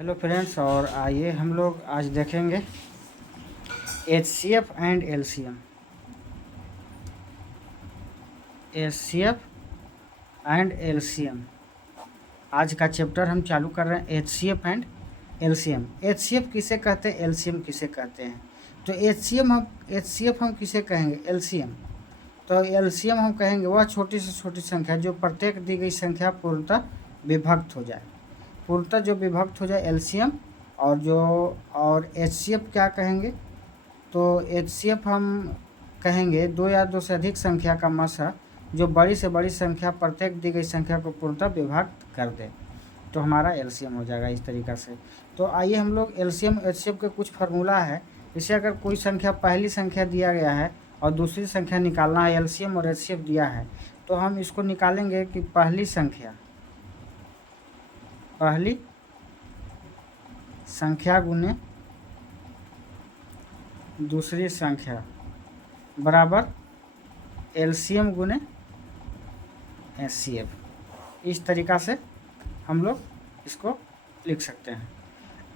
Hello friends, और आइए हम लोग आज देखेंगे HCF and LCM। HCF and LCM आज का चैप्टर हम चालू कर रहे हैं। HCF and LCM। HCF किसे कहते हैं, LCM किसे कहते हैं? तो HCF हम किसे कहेंगे? LCM। तो LCM हम कहेंगे वह छोटी से छोटी संख्या जो प्रत्येक दी गई संख्या पूर्णतः विभक्त हो जाए। पूर्णतः जो विभक्त हो जाए LCM। और HCF क्या कहेंगे? तो HCF हम कहेंगे दो या दो से अधिक संख्या का मसा जो बड़ी से बड़ी संख्या प्रत्येक दी गई संख्या को पूर्णतः विभक्त कर दे, तो हमारा LCM हो जाएगा इस तरीक़ा से। तो आइए हम लोग LCM HCF के कुछ फार्मूला है। इसे अगर कोई संख्या पहली संख्या दिया गया है और दूसरी संख्या निकालना है, LCM और HCF दिया है, तो हम इसको निकालेंगे कि पहली संख्या गुने दूसरी संख्या बराबर LCM गुने HCF। इस तरीक़ा से हम लोग इसको लिख सकते हैं।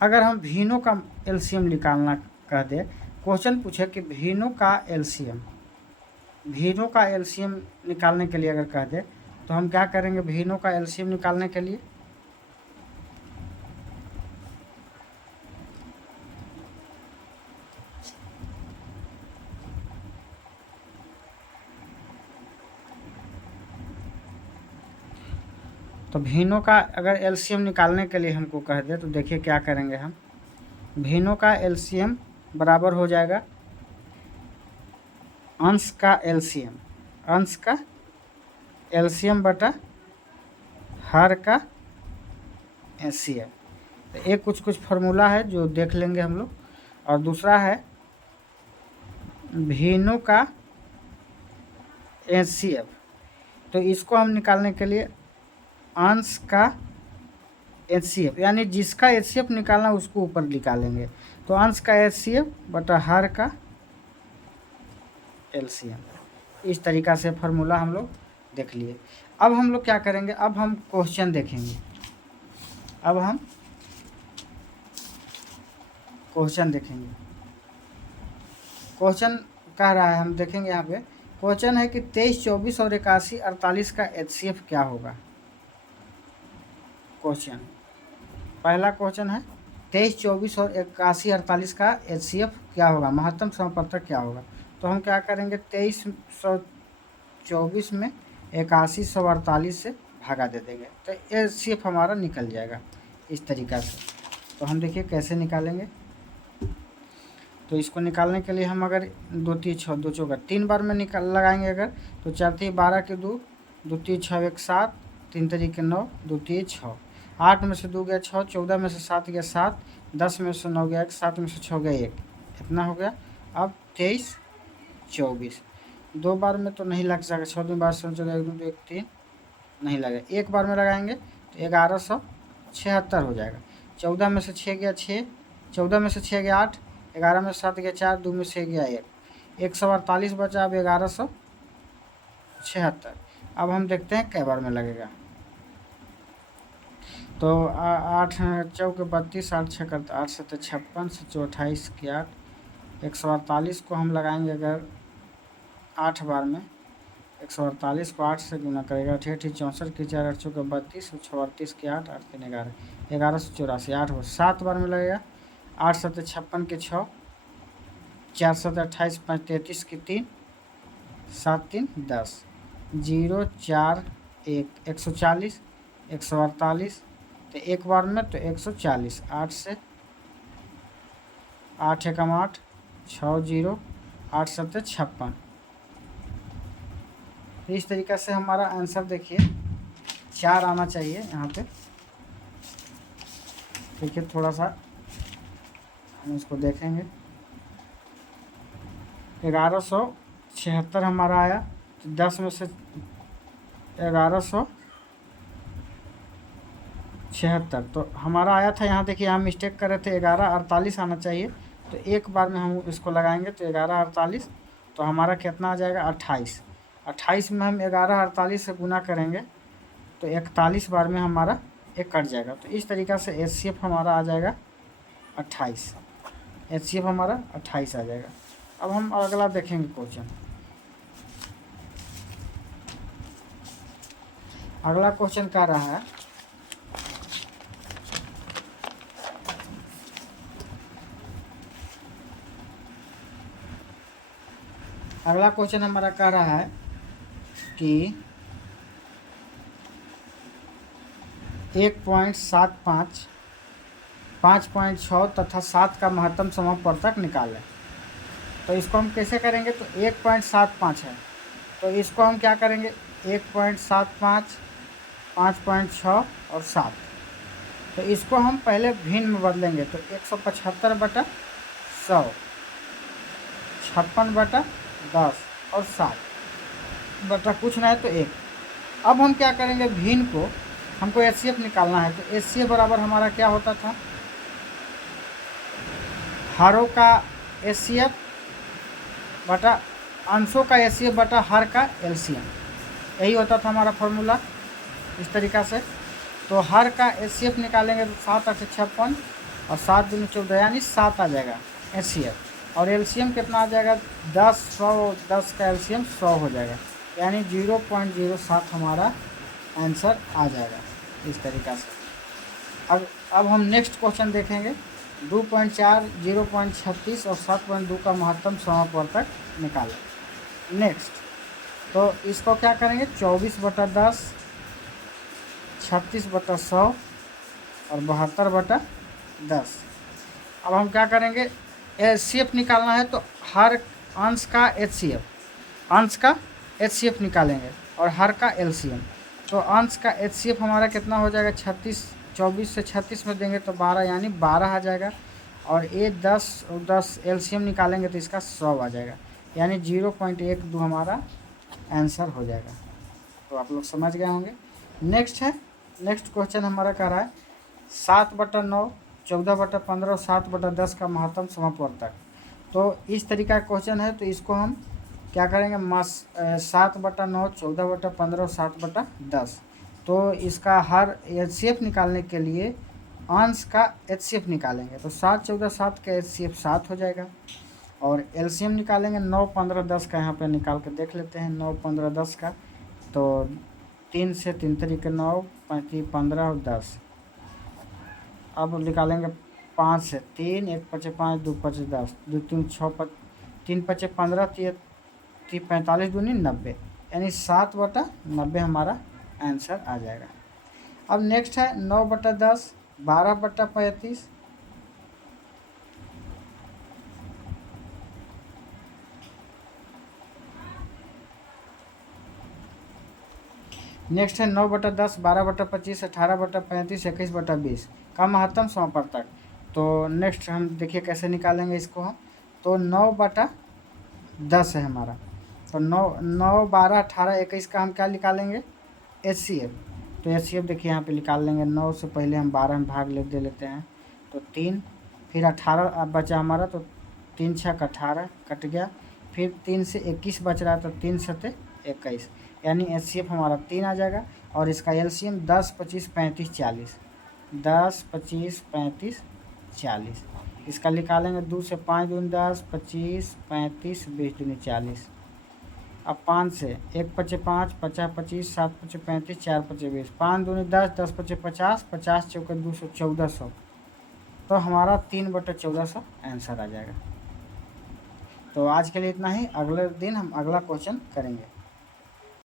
अगर हम भिन्नों का LCM निकालना कह दे, क्वेश्चन पूछे कि भिन्नों का LCM निकालने के लिए अगर कह दे, तो हम क्या करेंगे? भिन्नों का LCM निकालने के लिए तो भिन्नों का अगर LCM निकालने के लिए हमको कह दे, तो देखिए क्या करेंगे हम। भिन्नों का LCM बराबर हो जाएगा अंश का LCM बटा हर का HCF। तो एक कुछ फार्मूला है जो देख लेंगे हम लोग। और दूसरा है भिन्नों का HCF। तो इसको हम निकालने के लिए अंश का HCF, यानी जिसका HCF निकालना उसको ऊपर निकालेंगे। तो अंश का HCF बटा हर का LCM। इस तरीक़ा से फार्मूला हम लोग देख लिए। अब हम लोग क्या करेंगे? अब हम क्वेश्चन देखेंगे। क्वेश्चन कह रहा है, हम देखेंगे यहाँ पे। क्वेश्चन है कि 23, 24 और 81, 48 का HCF क्या होगा? क्वेश्चन, पहला क्वेश्चन है 23, 24 और 81, 48 का HCF क्या होगा, महत्तम समपत्रक क्या होगा? तो हम क्या करेंगे? 2324 में 81, 148 से भागा दे देंगे, तो HCF हमारा निकल जाएगा इस तरीक़ा से। तो हम देखिए कैसे निकालेंगे। तो इसको निकालने के लिए हम अगर 2 3 6 2 चौका 3 बार में लगाएंगे अगर, तो 4 3 12 के 2 2 3 6 1 7 3 3 9 2 3 6 8 में से 2 गया 6, 14 में से 7 गया 7, 10 में से 9 गया 1, 7 में से 6 गया 1, इतना हो गया। अब 23 24 2 बार में तो नहीं लग सकेगा, 6 2 बार से 1 2 1 3 नहीं लगेगा। एक बार में लगाएंगे तो 1176 हो जाएगा। 14 में से 6 गया 6, 14 में से 6 गया 8, 11 में से 7 गया 4, 2 में से गया 1, 148 बचा। अब 1176। अब हम देखते हैं कै बार में लगेगा। तो 8 चौके 32, 8 6 करता 8 7 56, 7 28 के 8, 148 को हम लगाएंगे अगर 8 बार में। 148 को 8 से गुना करेगा, 8 64 के 4, 8 चौके 32, 36 के 8, 8 3 11, 1184, 8 7 बार में लगेगा। 8 7 56 के 6, 4 7 28, 5 33 के 3, 7 3 10, 0 4 1 140, 148। तो एक बार में तो 140, 8 से 8 एकम 8, 6 0, 8 7 56। इस तरीक़े से हमारा आंसर देखिए 4 आना चाहिए यहाँ पे। देखिए थोड़ा सा हम इसको देखेंगे। 1176 हमारा आया, तो 10 में से 1176 तो हमारा आया था। यहाँ देखिए हम मिस्टेक कर रहे थे, 1148 आना चाहिए। तो एक बार में हम इसको लगाएंगे तो 1148, तो हमारा कितना आ जाएगा? 28। 28 में हम 1148 से गुना करेंगे तो 41 बार में हमारा एक कट जाएगा। तो इस तरीक़ा से HCF हमारा आ जाएगा 28। HCF हमारा 28 आ जाएगा। अब हम अगला देखेंगे क्वेश्चन। अगला क्वेश्चन क्या रहा है, अगला क्वेश्चन हमारा कह रहा है कि 1.75, 5.6 तथा 7 का महत्तम समापवर्तक निकालें। तो इसको हम कैसे करेंगे, तो 1.75 है तो इसको हम क्या करेंगे, 1.75, 5.6 और 7, तो इसको हम पहले भिन्न में बदलेंगे। तो 175/100, 56/10 और 7 बटा कुछ ना है तो 1। अब हम क्या करेंगे, भिन्न को हमको HCF निकालना है। तो HCF बराबर हमारा क्या होता था, हारों का HCF बटा अंशों का HCF बटा हर का LCM, यही होता था हमारा फॉर्मूला इस तरीक़ा से। तो हर का HCF निकालेंगे तो 7 8 56 और 7 दूनी 14 यानी 7 आ जाएगा HCF। और LCM कितना आ जाएगा, 10, 100, 10 का LCM 100 हो जाएगा, यानी 0.07 हमारा आंसर आ जाएगा इस तरीक़ा से। अब हम नेक्स्ट क्वेश्चन देखेंगे। 2.4, 0.36 और 7.2 का महत्तम समापवर्तक निकालें। नेक्स्ट, तो इसको क्या करेंगे, 24/10, 36/100 और 72/10। अब हम क्या करेंगे, HCF निकालना है तो हर अंश का HCF निकालेंगे और हर का LCM। तो अंश का HCF हमारा कितना हो जाएगा, 36, 24 से 36 में देंगे तो 12 यानी 12 आ जाएगा। और ये 10 और 10 LCM निकालेंगे तो इसका 100 आ जाएगा, यानी 0.12 हमारा आंसर हो जाएगा। तो आप लोग समझ गए होंगे। नेक्स्ट क्वेश्चन हमारा कह रहा है 7/9, 14/15, 7/10 का महत्तम समापवर्तक। तो इस तरीका का क्वेश्चन है, तो इसको हम क्या करेंगे, 7/9, 14/15, 7/10। तो इसका हर HCF निकालने के लिए अंश का HCF निकालेंगे। तो 7, 14, 7 का HCF 7 हो जाएगा। और LCM निकालेंगे 9, 15, 10 का, यहाँ पे निकाल के देख लेते हैं 9, 15, 10 का। तो 3 से 3 तरीके 9, 35, 15 और 10। अब निकालेंगे 5 से 3, 1 5 5, 2 5 10, 2 3 6, 3 5 15, 45 दूनी 90, यानी 7/90 हमारा आंसर आ जाएगा। अब नेक्स्ट है 9/10, 12/35, नेक्स्ट है 9/10, 12/25, 18/35, 21/20 का महत्तम समापवर्तक। तो नेक्स्ट हम देखिए कैसे निकालेंगे इसको हम। तो 9/10 है हमारा, तो 9, 12, 18, 21 का हम क्या निकालेंगे, HCF। तो HCF देखिए यहाँ पे निकाल लेंगे। 9 से पहले हम 12 में भाग दे लेते हैं, तो 3, फिर 18 बचा हमारा, तो 3 6 18 कट गया, फिर 3 से 21 बच रहा है, तो 3 7 21, यानी HCF हमारा 3 आ जाएगा। और इसका LCM 10, 25, 35, 40, 10, 25, 35, 40 इसका निकालेंगे। 2 से 5 दूनी 10, 25, 35, 20 दूनी 40। अब 5 से 1 5 5, 50 25, 7 5 35, 4 5 20, 5 दूनी 10, 10 5 50, 50 चौके 200, 1400। तो हमारा 3/1400 आंसर आ जाएगा। तो आज के लिए इतना ही, अगले दिन हम अगला क्वेश्चन करेंगे।